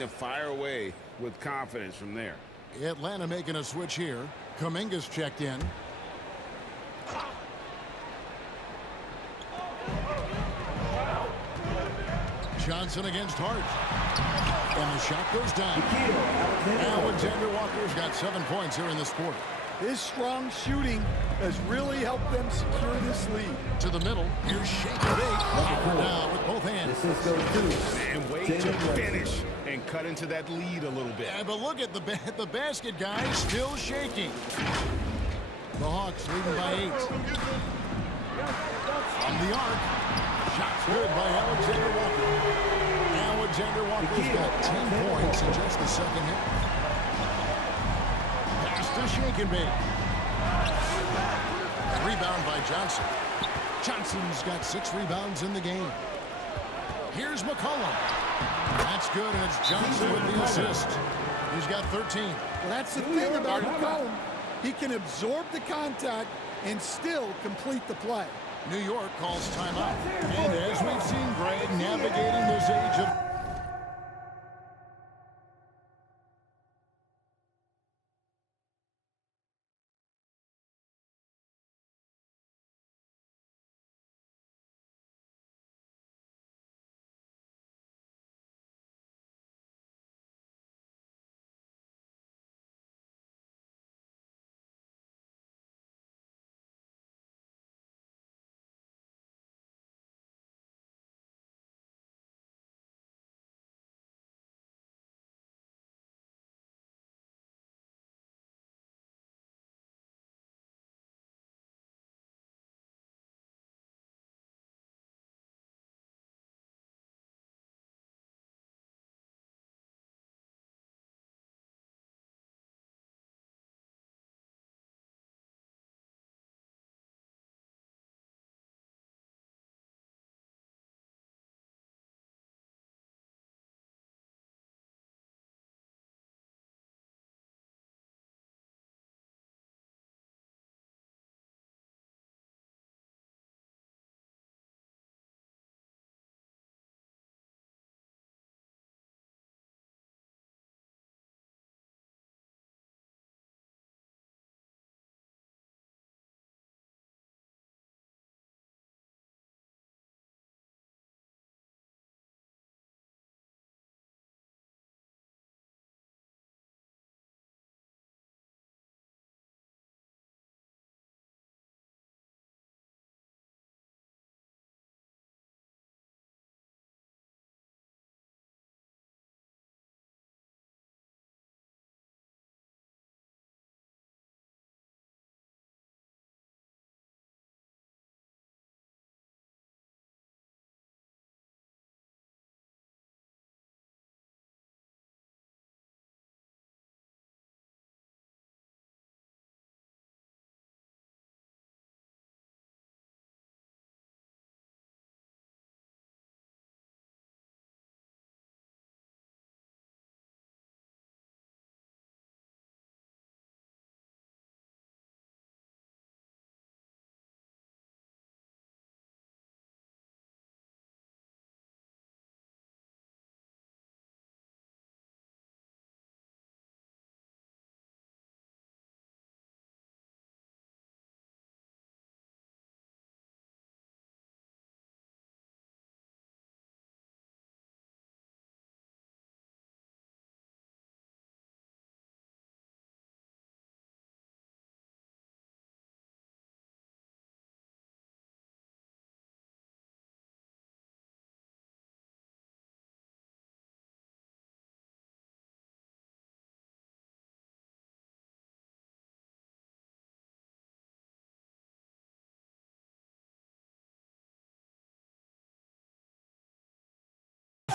to fire away with confidence from there. Atlanta making a switch here. Kuminga's checked in. Johnson against Hart. And the shot goes down. Alexander Walker's got 7 points here in this quarter. His strong shooting has really helped them secure this lead. To the middle. Here's Shaker Bate. Power now with both hands. And wait to finish and cut into that lead a little bit. Yeah, but look at the basket guy still shaking. The Hawks leading by 8. From the arc. Shot's good by Alexander Walker. Alexander Walker's got 10 points in just the second half. Pass to Shaker Bate. Rebound by Johnson. Johnson's got 6 rebounds in the game. Here's McCollum. That's good, and it's Johnson with the assist. He's got 13. Well, that's the thing about McCollum. He can absorb the contact and still complete the play. New York calls timeout. And as we've seen Greg navigating this age of...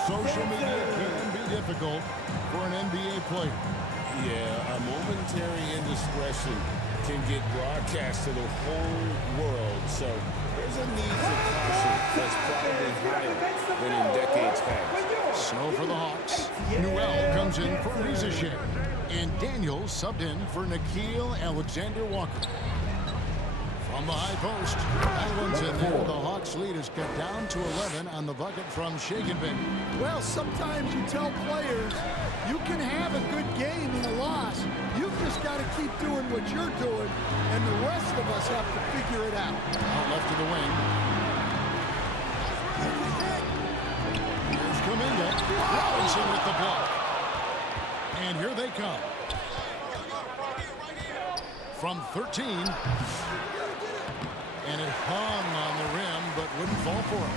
Social media can be difficult for an NBA player. Yeah, a momentary indiscretion can get broadcast to the whole world. So there's a need for caution that's probably higher than in decades past. So for the Hawks, Newell comes in for Riza, and Daniels subbed in for Nickeil Alexander-Walker. From the high post, Allen's in there. The Hawks lead is cut down to 11 on the bucket from Shaker Bate. Well, sometimes you tell players doing what you're doing, and the rest of us have to figure it out. Out left to the wing. Here's Kuminga. Robinson with the block. And here they come. From 13. And it hung on the rim, but wouldn't fall for him.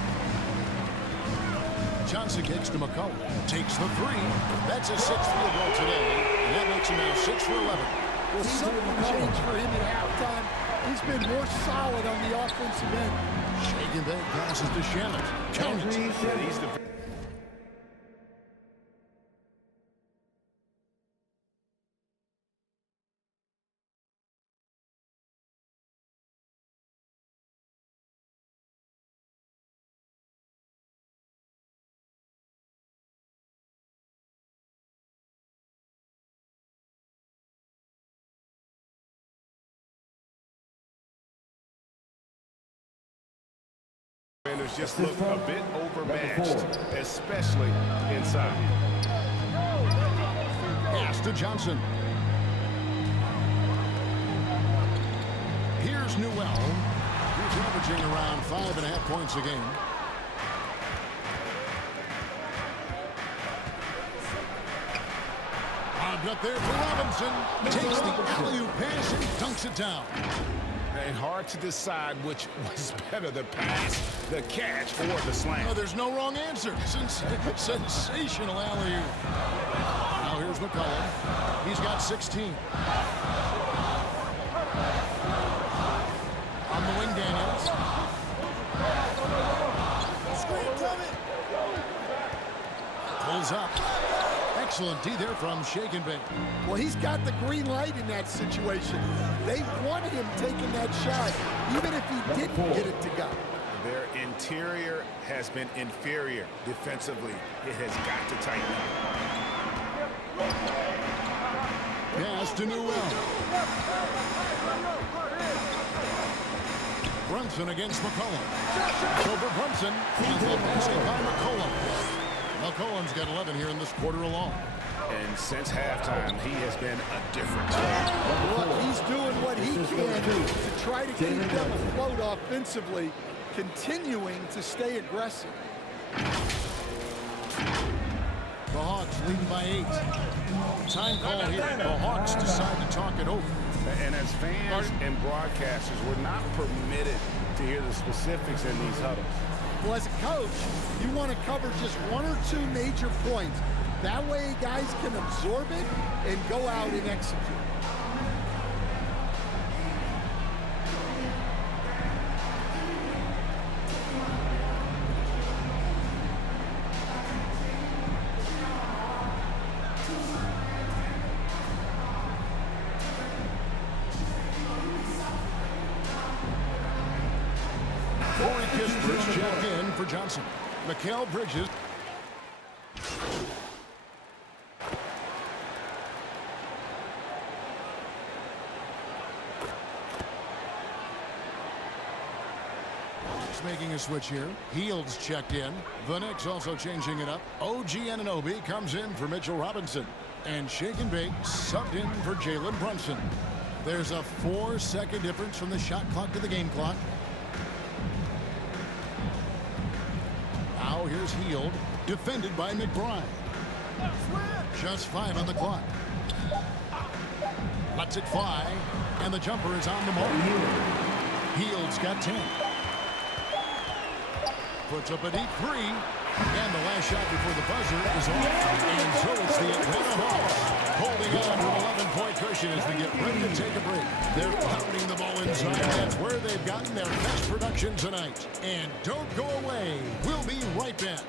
Johnson kicks to McCollum. Takes the three. That's his 6th field goal today. And that makes him now 6 for 11. Well, something changed for him at halftime. He's been more solid on the offensive end. Shake and bake passes to Shamet. Count it. Yeah, he's the defenders just look a bit overmatched, especially inside. Pass to Johnson. Here's Newell. He's averaging around 5.5 points a game. Bobbed up there for Robinson. Takes the alley-oop pass and dunks it down. And hard to decide which was better, the pass, the catch, or the slam. Oh, there's no wrong answer. Sensational alley-oop. Now here's McCollum. He's got 16. On the wing, Daniels. Pulls up. Excellent D there from Shake and Bake. Well, he's got the green light in that situation. They want him taking that shot, even if he didn't get it to go. Their interior has been inferior defensively. It has got to tighten up. Pass to Newell. Brunson against McCollum. Over Brunson. And the passing by McCollum. McCollum's got 11 here in this quarter alone. And since halftime, he has been a difference. Look, he's doing what he can to try to keep them afloat offensively, continuing to stay aggressive. The Hawks leading by 8. Time call here. The Hawks decide to talk it over. And as fans and broadcasters, we're not permitted to hear the specifics in these huddles. Well, as a coach, you want to cover just 1 or 2 major points. That way guys can absorb it and go out and execute. Corey Kisper's checked in for Johnson. Mikal Bridges. Making a switch here. Heald's checked in. Vanek also changing it up. OG Anunoby comes in for Mitchell Robinson. And Shake and Bake subbed in for Jalen Brunson. There's a 4-second difference from the shot clock to the game clock. Now here's Hield, defended by McBride. Just 5 on the clock. Lets it fly, and the jumper is on the mark. Hield's got 10. Puts up a deep 3, and the last shot before the buzzer is off. And so it's the Atlanta Hawks holding on to an 11-point cushion as they get ready to take a break. They're pounding the ball inside. That's where they've gotten their best production tonight. And don't go away. We'll be right back.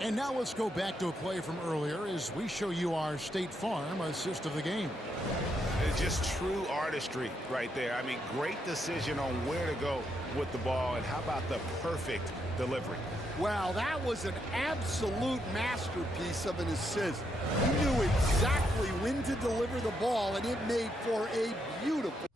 And now let's go back to a play from earlier as we show you our State Farm assist of the game. just true artistry right there. I mean, great decision on where to go with the ball, and how about the perfect delivery? Well, that was an absolute masterpiece of an assist. He knew exactly when to deliver the ball, and it made for a beautiful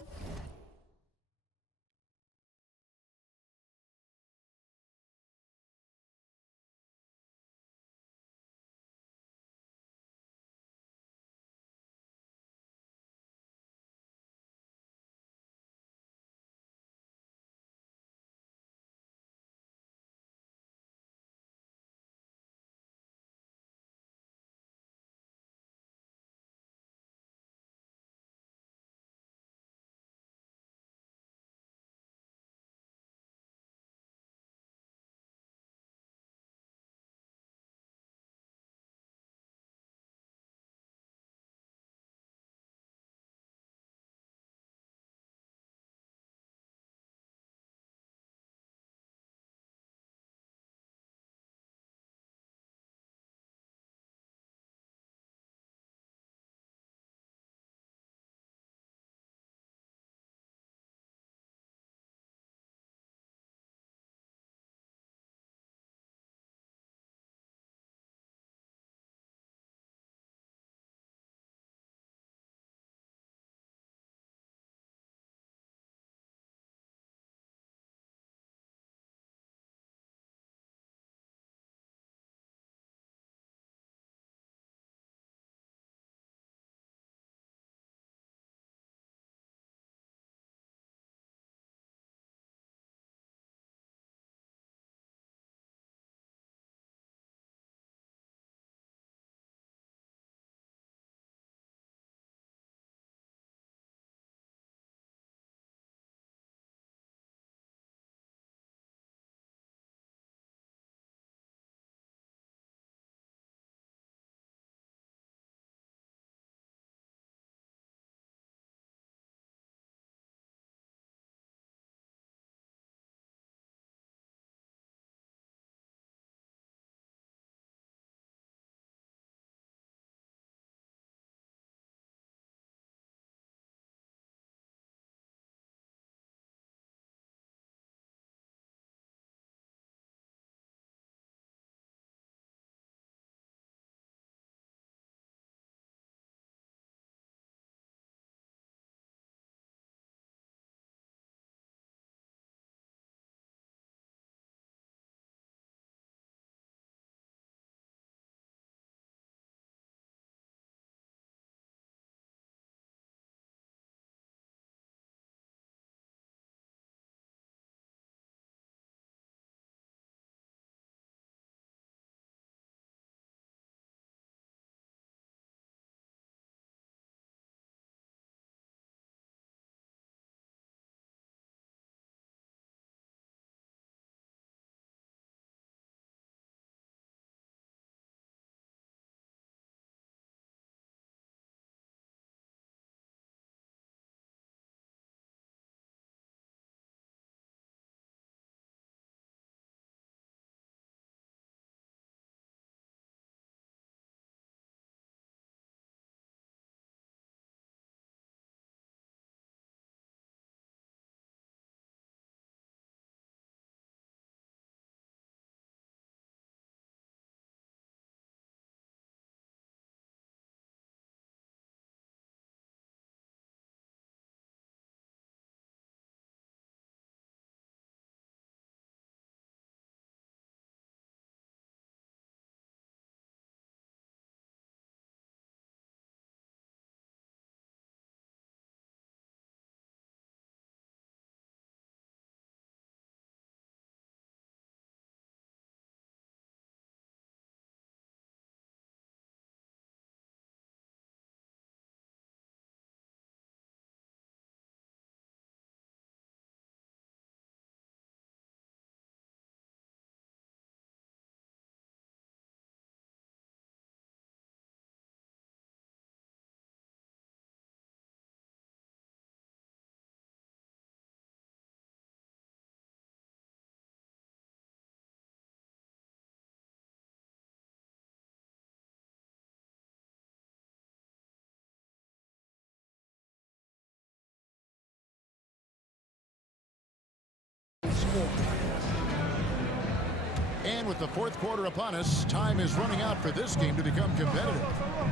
And with the fourth quarter upon us, time is running out for this game to become competitive.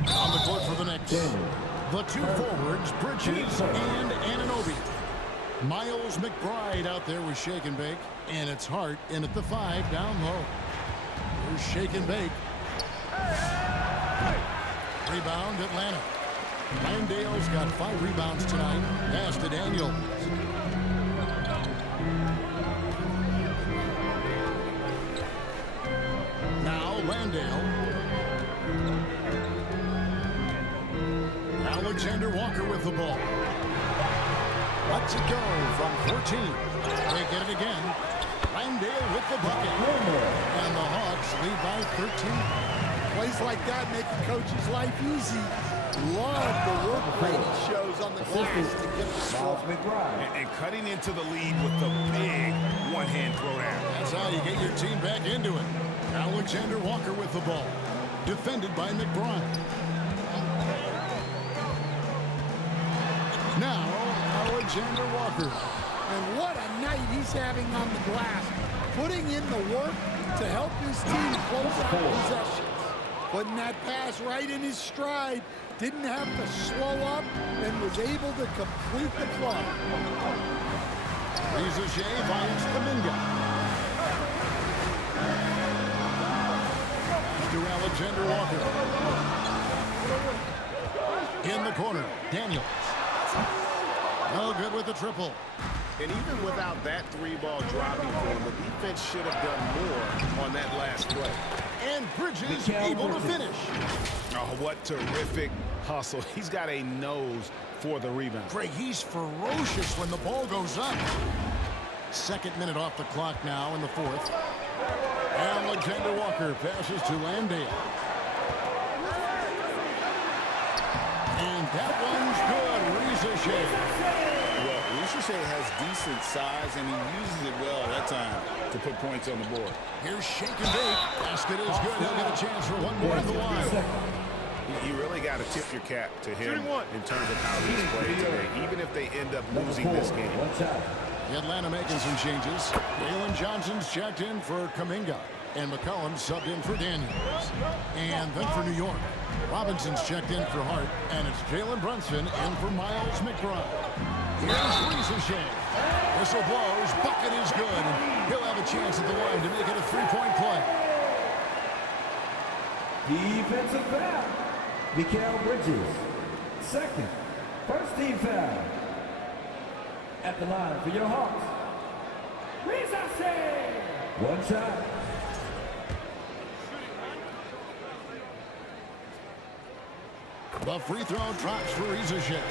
On the court for the Knicks, the two forwards, Bridges and Anunoby. Miles McBride out there with Shake and Bake, and it's Hart in at the 5 down low. Here's Shake and Bake. Rebound Atlanta. Landale's got 5 rebounds tonight. Pass to Daniels. Now Landale. Alexander Walker with the ball. Lets it go from 14. They get it again. Landale with the bucket. And the Hawks lead by 13. Plays like that make the coach's life easy. Love the work rate he shows on the glass to get the score. And cutting into the lead with the big one-hand throwdown. That's how you get your team back into it. Alexander Walker with the ball. Defended by McBride. Now, Alexander Walker. And what a night he's having on the glass. Putting in the work to help his team close out possessions. Putting that pass right in his stride. Didn't have to slow up and was able to complete the play. Rizachet finds Kuminga. To Alexander Walker. In the corner, Daniels. No good with the triple. And even without that 3-ball dropping for him, the defense should have done more on that last play. And Bridges able to finish. Oh, what terrific hustle. He's got a nose for the rebound. Craig, he's ferocious when the ball goes up. Second minute off the clock now in the fourth. Alexander Walker passes to Landale. And that one's good. Rizachet. Well, Rizachet has decent size, and he uses it well at time to put points on the board. Here's Shake and Bake. Basket is good. He'll get a chance for one more at the line. You really got to tip your cap to him in terms of how he's played today, even if they end up losing this game. Atlanta making some changes. Jalen Johnson's checked in for Kuminga, and McCollum subbed in for Daniels. And then for New York, Robinson's checked in for Hart, and it's Jalen Brunson in for Miles McBride. Here's Rizachet. Whistle blows, bucket is good, and he'll have a chance at the line to make it a 3-point play. Defensive foul. Mikal Bridges. Second. First team foul. At the line for your Hawks. Rizachet. One shot. The free throw drops for Rizachet.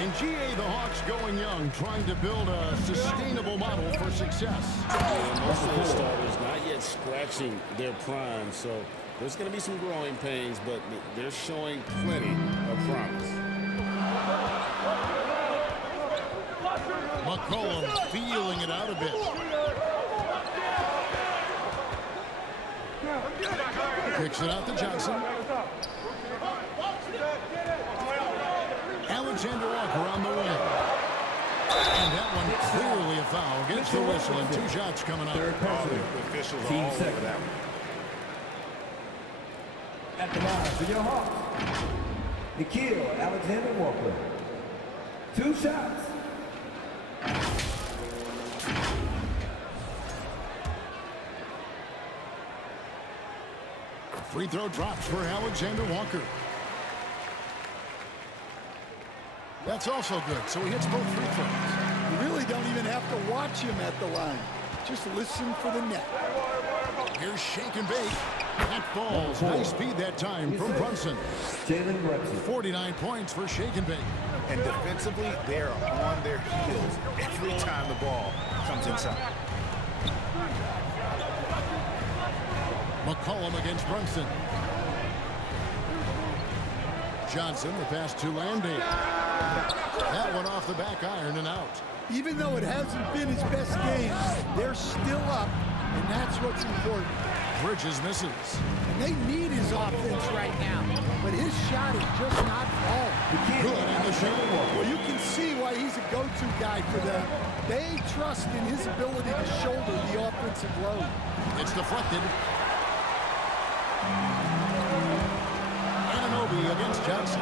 In GA, the Hawks going young, trying to build a sustainable model for success. And most of the starters not yet scratching their prime, so there's going to be some growing pains, but they're showing plenty of promise. McCollum feeling it out a bit. Kicks it out to Johnson. Alexander Walker on the wing. And that one clearly a foul against the whistle, and 2 shots coming up. The officials are all over that one. At the line for your Hawks. Nickeil Alexander Walker. 2 shots. Free throw drops for Alexander Walker. That's also good, so he hits both free throws. You really don't even have to watch him at the line. Just listen for the net. Here's Shake and Bake. That falls. Nice speed that time from Brunson. Jalen Brunson. 49 points for Shake and Bake. And defensively, they're on their heels every time the ball comes inside. McCollum against Brunson. Johnson, the pass to Landale. That one off the back iron and out. Even though it hasn't been his best game, they're still up, and that's what's important. Bridges misses. And they need his offense right now, but his shot is just not falling. Good in the show. Well, you can see why he's a go-to guy for them. They trust in his ability to shoulder the offensive defensive load. It's deflected. Anunoby against Johnson.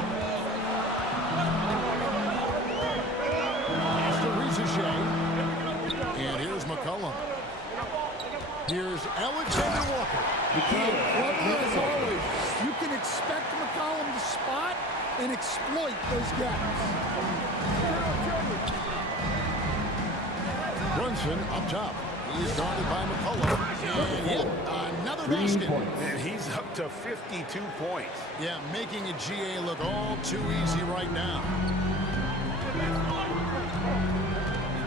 Pass to Rizachet. And here's McCollum. Here's Alexander Walker. Clever as always. You can expect McCollum to spot and exploit those gaps. Brunson up top. He is guarded by McCollum. And yet another basket. And he's up to 52 points. Yeah, making a GA look all too easy right now.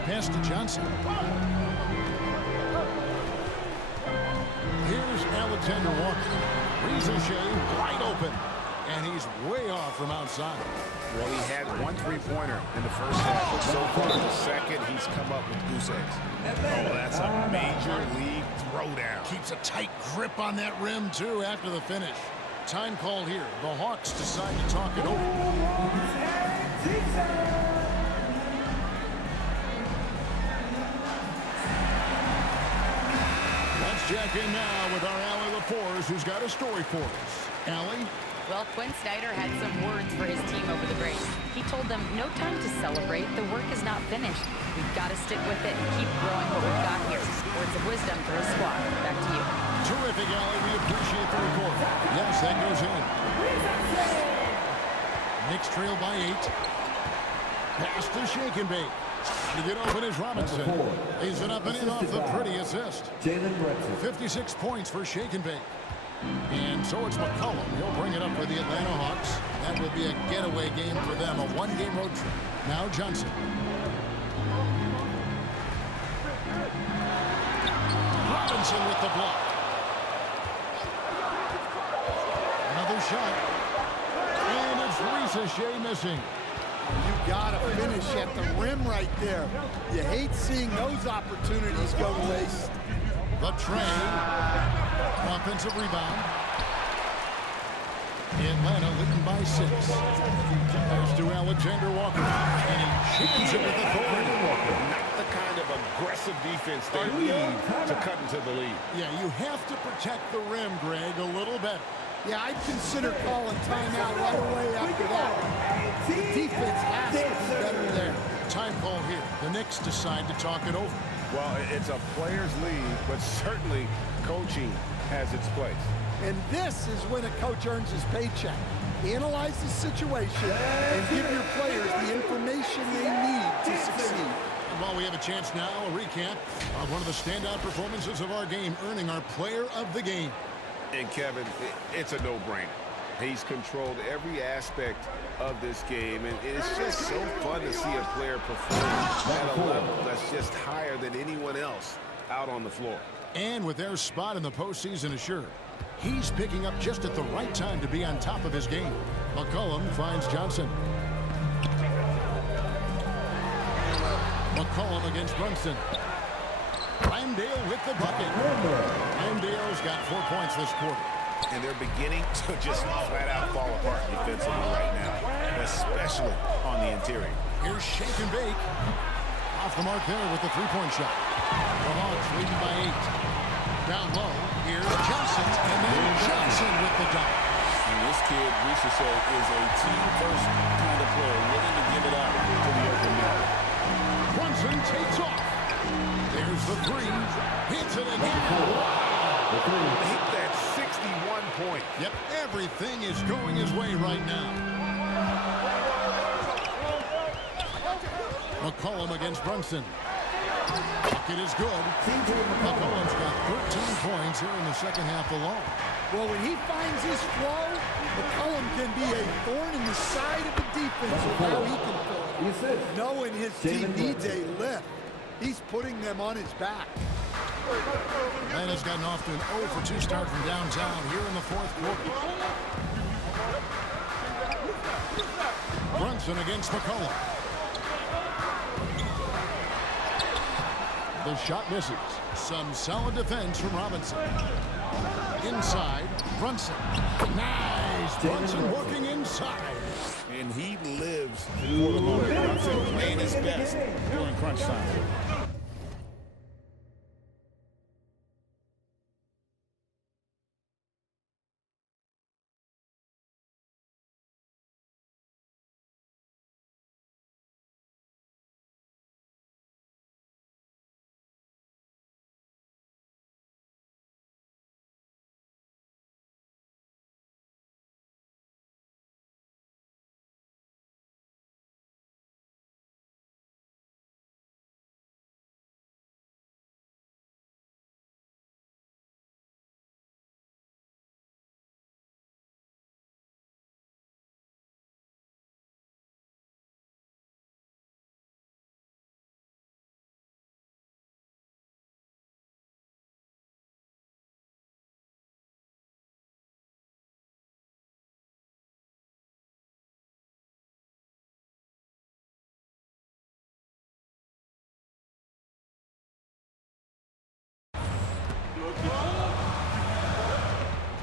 Pass to Johnson. Here's Alexander Walker. Rizachet wide open. And he's way off from outside. Well, he had one three-pointer in the first half, but so far in the second, he's come up with goose eggs. Oh, that's a major league throwdown. Keeps a tight grip on that rim, too, after the finish. Time called here. The Hawks decide to talk it over. Let's check in now with our Allie Lapores, who's got a story for us. Allie? Well, Quinn Snyder had some words for his team over the break. He told them, no time to celebrate. The work is not finished. We've got to stick with it and keep growing what we've got here. Words of wisdom for his squad. Back to you. Terrific, Allie. We appreciate the report. Yes, that goes in. Knicks trail by 8. Pass to Shake and Bake. To get open is Robinson. He's it up and in off the pretty assist. Jalen Brunson. 56 points for Shake and Bake. And so it's McCollum. He'll bring it up for the Atlanta Hawks. That will be a getaway game for them, a one-game road trip. Now Johnson. Robinson with the block. Another shot. And it's Rizachet missing. You gotta finish at the rim right there. You hate seeing those opportunities go to waste. The tray. Offensive rebound. Atlanta leading by 6. Pass to Alexander Walker. And he shoots it with authority. Not the kind of aggressive defense they need to cut into the lead. Yeah, you have to protect the rim, Greg, a little better. Yeah, I'd consider calling timeout right away after that. The defense has to be better there. Time call here. The Knicks decide to talk it over. Well, it's a players' league, but certainly coaching has its place. And this is when a coach earns his paycheck. Analyze the situation and give your players the information they need to succeed. And while we have a chance now, a recap of one of the standout performances of our game, earning our player of the game. And Kevin, it's a no-brainer. He's controlled every aspect of this game, and it's just so fun to see a player perform at a level that's just higher than anyone else out on the floor. And with their spot in the postseason assured, he's picking up just at the right time to be on top of his game. McCollum finds Johnson. McCollum against Brunson. Ramdale with the bucket. Ramdale's got 4 points this quarter. And they're beginning to just flat out fall apart defensively right now, especially on the interior. Here's Shake and Bake. Off the mark there with the three-point shot. The Hawks leading by 8. Down low, here's Johnson, and then Johnson with the dunk. And this kid, Rizachet, is a team-first kind of player, willing to give it up to the open man. Brunson takes off. There's the three. Hits it again. Hit that 61 point. Yep, everything is going his way right now. McCollum against Brunson. Bucket is good. McCollum's got 13 points here in the second half alone. Well, when he finds his flow, McCollum can be a thorn in the side of the defense with how he can fill it. Knowing his team needs a lift, he's putting them on his back. Atlanta's gotten off to an 0 for 2 start from downtown here in the fourth quarter. Brunson against McCollum. The shot misses. Some solid defense from Robinson. Inside, Brunson. Nice! Brunson working inside. And he lives for the moment. Brunson playing his best during crunch time.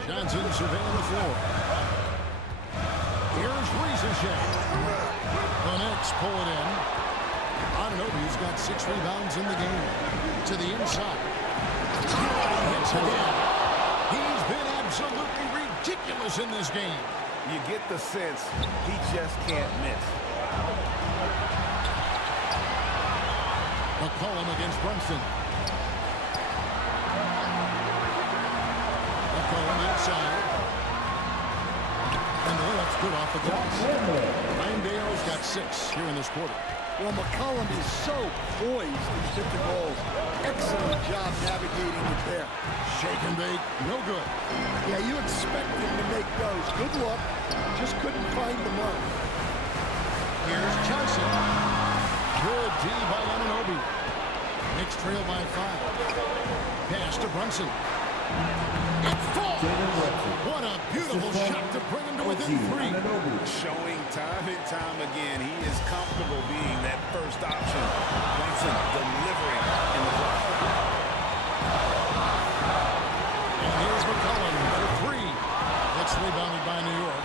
Johnson surveying the floor. Here's Riesachet. The Knicks pull it in. Anunoby's got 6 rebounds in the game. To the inside. Hits again. He's been absolutely ridiculous in this game. You get the sense he just can't miss. McCollum against Brunson. McCollum outside. And the layup's good off the glass. Ryan Dale's got 6 here in this quarter. Well, McCollum is so poised in pick and rolls. Excellent job navigating it there. Shake and bake, no good. Yeah, you expect him to make those. Good luck. Just couldn't find the mark. Here's Johnson. Good D by Anunoby. Knicks trail by 5. Pass to Brunson. It falls. What a beautiful shot to bring him to within 3. Showing time and time again he is comfortable being that first option. Brunson delivering in the block. And here's McCollum for 3. It's rebounded by New York.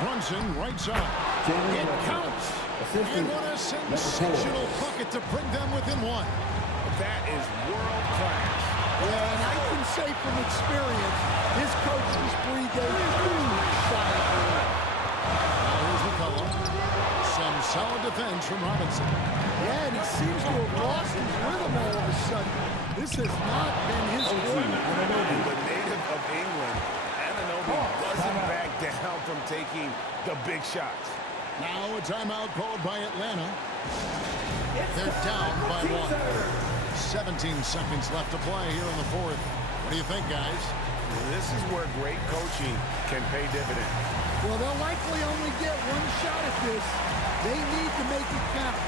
Brunson right side. It counts. And what a sensational bucket to bring them within 1. That is world class. Yeah, and I can say from experience, his coach is 3 days shy of the win. Now here's McCollum. Some solid defense from Robinson. Yeah, and he seems to have lost his rhythm all of a sudden. This has not been his quarter. The native of England, Anunoby doesn't back down from taking the big shots. Now a timeout called by Atlanta. They're down by 1. 17 seconds left to play here in the 4th. What do you think, guys? This is where great coaching can pay dividends. Well, they'll likely only get 1 shot at this. They need to make it count.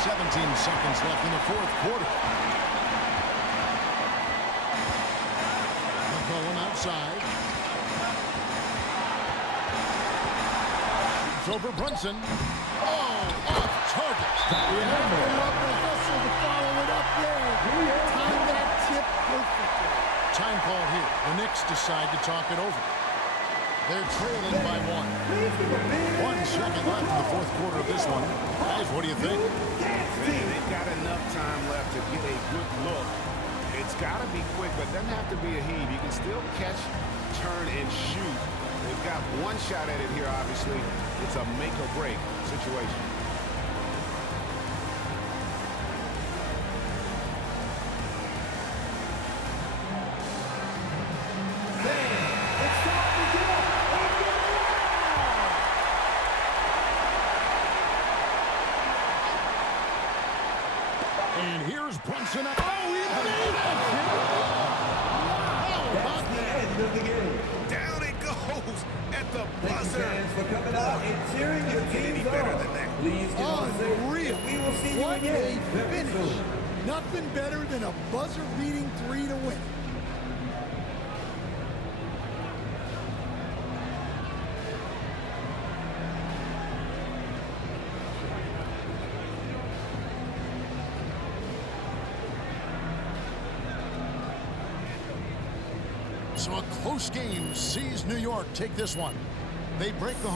17 seconds left in the 4th quarter. McCollum outside. Shoots over Brunson. Oh, off target. You have to love the hustle to follow it up there. Time that tip perfectly. Time call here. The Knicks decide to talk it over. They're trailing by 1. 1 second left in the 4th quarter of this one. Guys, what do you think? They've got enough time left to get a good look. It's got to be quick, but it doesn't have to be a heave. You can still catch, turn, and shoot. They've got 1 shot at it here, obviously. It's a make-or-break situation. And here's Brunson up. Oh, he made it! How about that? End of the game. Down it goes at the Thank you, buzzer. fans, for coming out and cheering your teams better on. than that. Please get on safe. Unreal. We will see you What again a very finish. soon. Nothing better than a buzzer-beating 3 to win. So a close game sees New York take this one. They break the